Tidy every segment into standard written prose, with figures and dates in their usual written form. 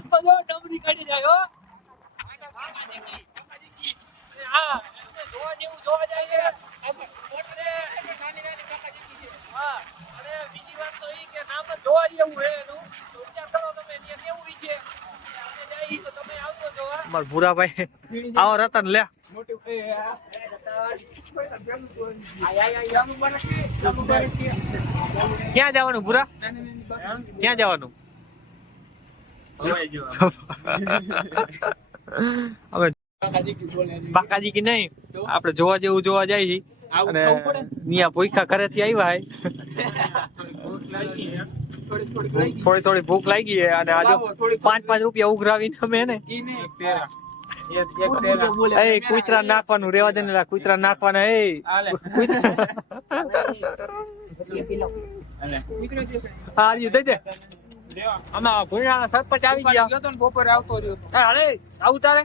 મસ્ત જો ડમરી કાઢી જાય હો હા જોવા જેવું જોવા જાય છે હા અને બીજી વાત તો એ કે નામ જ જોવા જેવું છે એનું તો વિચાર કરો તમે ત્યાં કેવું છે આપણે જઈએ તો તમે આવજો જોવા અમાર ભૂરાભાઈ આવો રતન લે ક્યાં જવાનું ભૂરા ક્યાં જવાનું હવે બાકાજી કી નહીં આપણે જોવા જેવું જોવા જાય છે અને મિયા ભૂખા ઘરેથી આવ્યા થોડી થોડી ભૂખ લાગી છે અને આજે 5 રૂપિયા ઉઘરાવીને અમે ને કુતરા નાખવાનું રેવા દે ને કુતરા નાખવાના હા દઈ દે આમાં ભૂંડાના સરપંચ આવી ગયા તો બપોરે આવતો રહ્યો અરે આવું તારે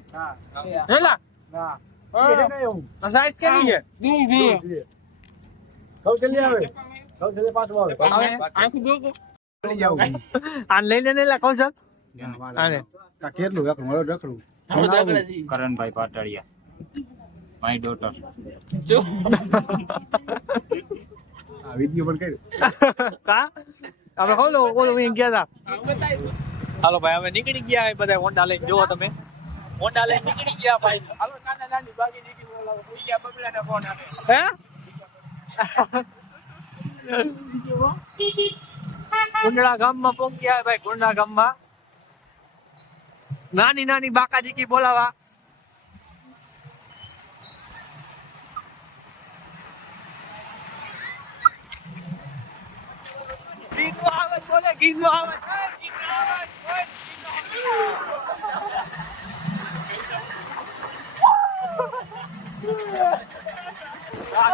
હેલા હા સાઈઝ કેવી છે કૌશલ્ય આવે કૌશલ્ય પાછો આવે આંખું જોકો લઈ જાવ આન લઈને ને લા કૌશલ આને કા કેટલું રખડું મળો રખડું કરણભાઈ પાટડિયા માય ડોટર જો આ વિડિયો પણ કર્યો કા અમે હોલો ઓલો વી ગયા હતા હાલો ભાઈ અમે નીકળી ગયા બધા હોન્ડા લઈને જોવો તમે હોન્ડા લઈને નીકળી ગયા ભાઈ હાલો નાના નાની બાગી નીકળી બોલાવો બીજા બબલાના ફોન આવે હે ગુંડળા ગામમાં પહોંચ્યા ભાઈ ગુંડળા ગામમાં નાની નાની બાકાજી કી બોલાવા ગીનો આવાજ બોલે ગીનો આવાજ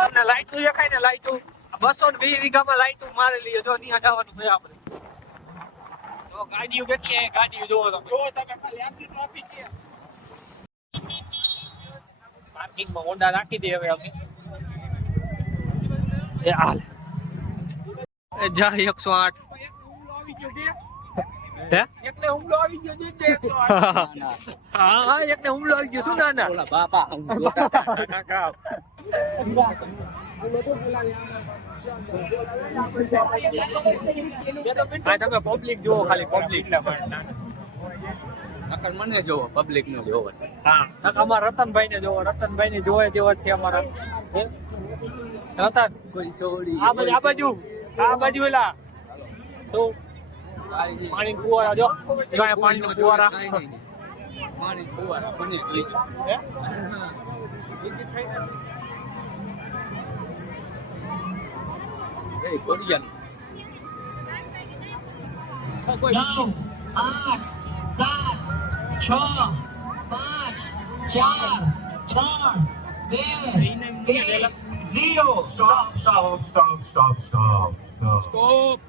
તમને લાઈટું દેખાય ને લાઈટું 220 વીઘામાં લાઈટું મારેલી જો ત્યાં જવાનું છે આપણે તો ગાડીઓ કેટલી છે ગાડીઓ જોવો તમે ખાલી આટલી ટ્રાફિક છે પાર્કિંગમાં હોન્ડા રાખી દે હવે અમે એ હાલ એ જા 108 હે એકને હુમલો આવી ગયો છે 108 હા એકને હુમલો આવી ગયો શું નાના ઓલા બાપા કાકા તમે પબ્લિક જોવો ખાલી પબ્લિક નકર મને જોવો પબ્લિક નો જોવો હા નકર અમારા રતનભાઈ ને જોવો રતનભાઈ ને જોવે જેવા છે અમારા રતન કોઈ સોડી આ બાજુ એલા તો પાણી ફુવારા જો ગાય પાણી નો ફુવારા પાણી ફુવારા બને લીજો હે એ કોડિયન 9 8 7 6 5 4 3 2 1 સ્ટોપ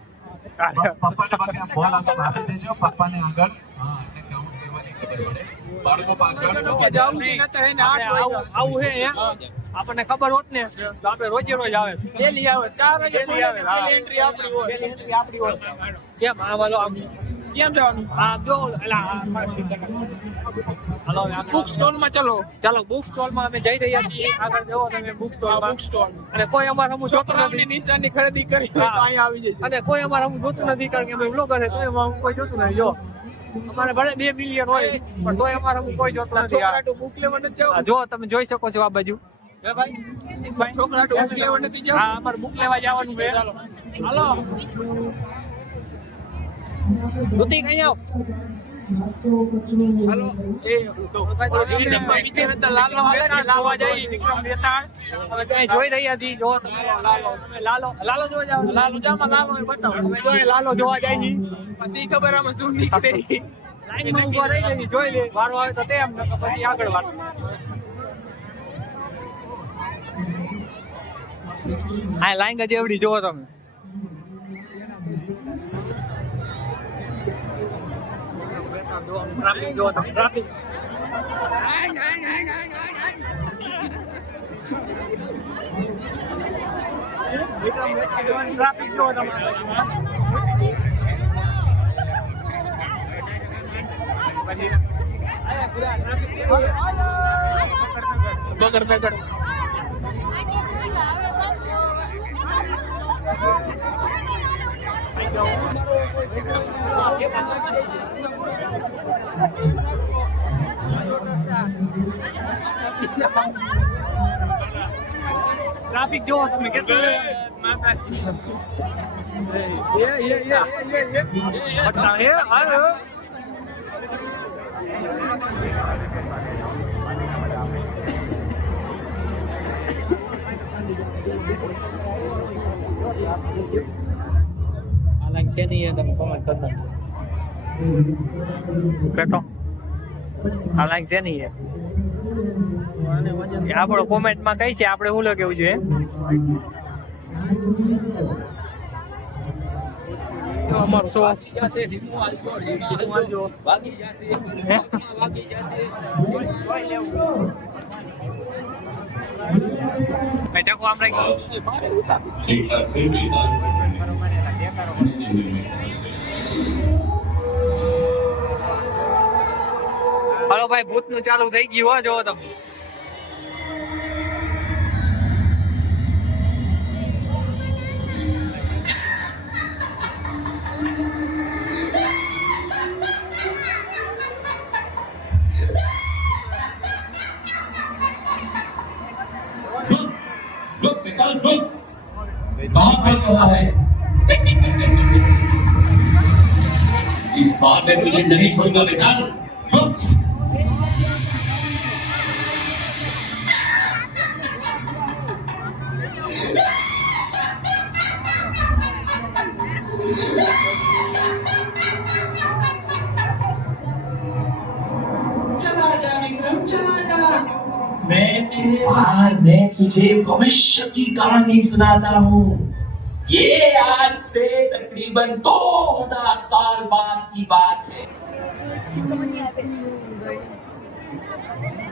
પપ્પાને બાકી બોલ આગળ આપી દેજો પપ્પાને આગળ હા એટલે કાઉન્ટ કરવાની ખબર પડે બાળકો પાછળ જાવ છે ને તો એને 8 આવું હે આપણને ખબર હોત ને તો આપણે રોજે રોજ આવે ડેલી આવે 4 વાગે પેલી એન્ટ્રી આપણી હોય કેમ આ વાલો આમ કેમ જવાનું આ જો હાલો બુક સ્ટોલ માં ચાલો બુક સ્ટોલ માં અમે જઈ રહ્યા છીએ આગળ જવો તમે બુક સ્ટોલ અને કોઈ અમાર હમુ જોતું નથી નિશાનની ખરીદી કરી તો અહીંયા આવી જજો અને કોઈ અમાર હમુ જોતું નથી કારણ કે અમે વ્લોગર છે તો એમાં કોઈ જોતું નથી જો અમારે ભલે 2 મિલિયન હોય પણ તોય અમાર હમુ કોઈ જોતું નથી છોકરાટુ બુક લેવા નથી જાવ જો તમે જોઈ શકો છો આ બાજુ હે ભાઈ છોકરાટુ બુક લેવા નથી જાવ હા અમાર બુક લેવા જવાનું છે હાલો દુતી કઈ આવ હાલો એ તો લાલો આવે ને લાવવા જાય વિક્રમ વેતાળ હવે તમે જોઈ રહ્યા છીએ જો તમે લાલો જોવા જાવ લાલો જામાં લાલો એ બતાવો તમે જો લાલો જોવા જાય છે પછી ખબર આમાં શું નીકળે લાઈનમાં ઊભા રહી જઈ જોઈ લે વારો આવે તો તેમ ન પછી આગળ વાળો આ લાઈન જ એવડી જોવો તમે ટ્રાફિક જો તમે ટ્રાફિક ટ્રાફિક જો તમારે ટ્રાફિક જોવો તમે કેટલો છે નહીં તમે કોમેન્ટ કરતા કેટલો આ લાઈક છે નહીં આપણો કોમેન્ટમાં કઈ છે આપણે શું કેવું જોઈએ અમારો શો ટકો આમ રાખી एक बार फिर बेताल હાલો ભાઈ ભૂત નું ચાલુ થઈ ગયું હો જોવો તમે रुक बेताल रुक कहाँ भाग रहा है इस बार मैं तुझे नहीं छोड़ूंगा बेताल रुक चला जा विक्रम चला जा मैं तेरे बाहर मैं तुझे भविष्य की कहानी सुनाता हूँ ये आज से तकरीबन 2000 साल बाद की बात है Someone happened to